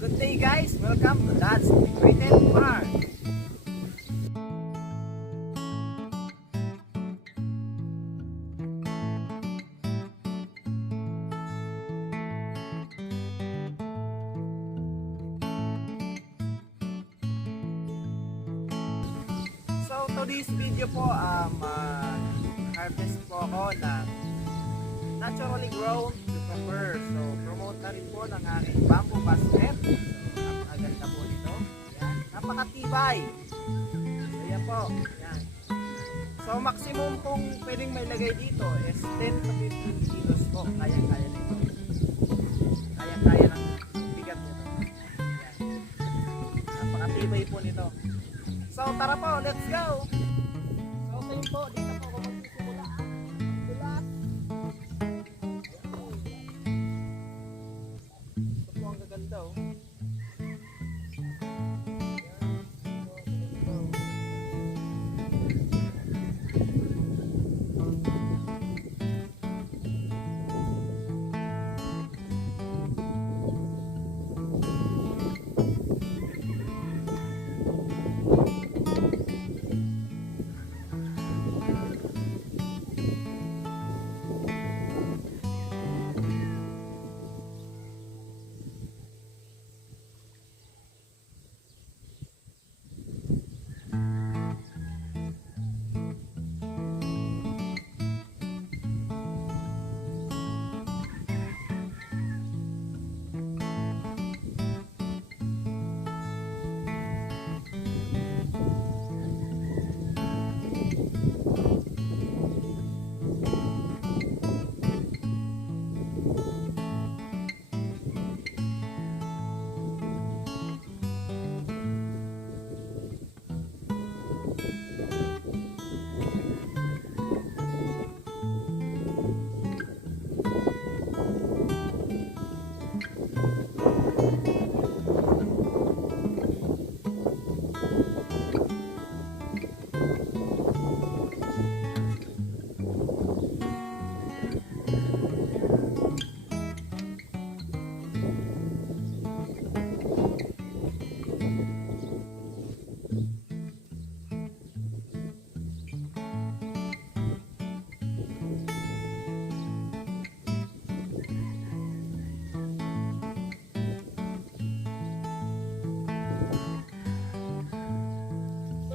Good day guys, welcome to Dad's Integrated Farm. So to this video po, harvest po ako ng naturally grown cucumber. So promote na rin po ng aking bamboo basket. Napakaganda po nito. Yan, napakatibay. So yan po, yan. So maximum kung pwedeng may lagay dito is 10 to 15 kilos po. Kaya-kaya nito. Kaya-kaya ng bigat nito. Yan. Napakatibay po nito. So tara po, let's go! So tayo po, dito po ako magsisimula. Dulat! Ito po ang gaganda oh.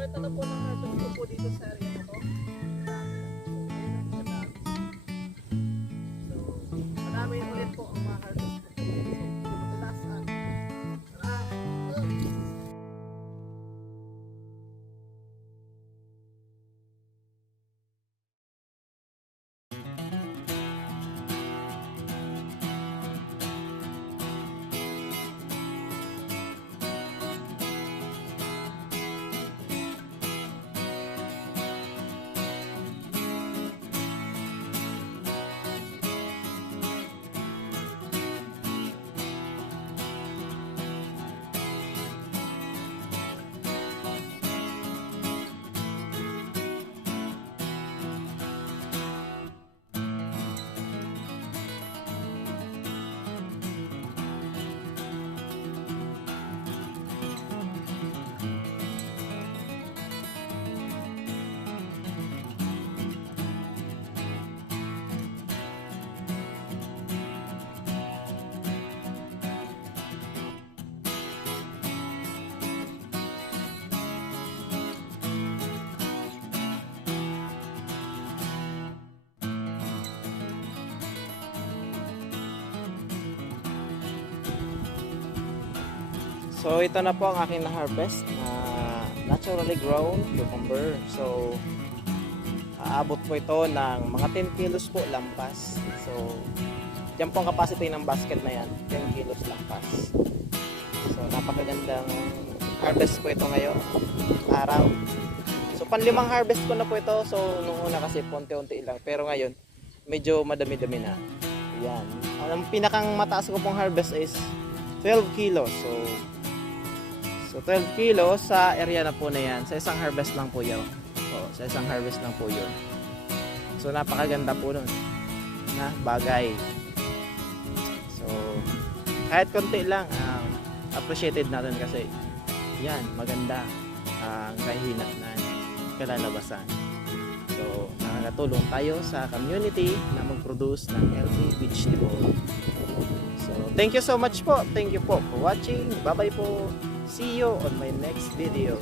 Ito na po ng harvest ko po dito sa area na to. So, marami ulit po ang mga harvest ko po. So, hindi mo tulasan. So ito na po ang aking na-harvest na naturally grown cucumber. So aabot po ito ng mga 10 kilos po lampas. So diyan po ang capacity ng basket na yan, 10 kilos lampas. So napakagandang harvest po ito ngayon araw. So panlimang harvest ko na po ito. So nung una kasi unti-unti lang, pero ngayon medyo madami-dami na. Yan. Ang pinakang mataas ko pong harvest is 12 kilos. So 12 kilos sa area na po na yan. Sa isang harvest lang po yun. Sa isang harvest lang po yun. So napakaganda po nun na bagay. So kahit konti lang, appreciated natin kasi yan, maganda ang kahinatnan, kalalabasan. So, nakakatulong tayo sa community na mag-produce ng healthy vegetable. So, thank you so much po. Thank you po for watching. Bye-bye po. See you on my next video.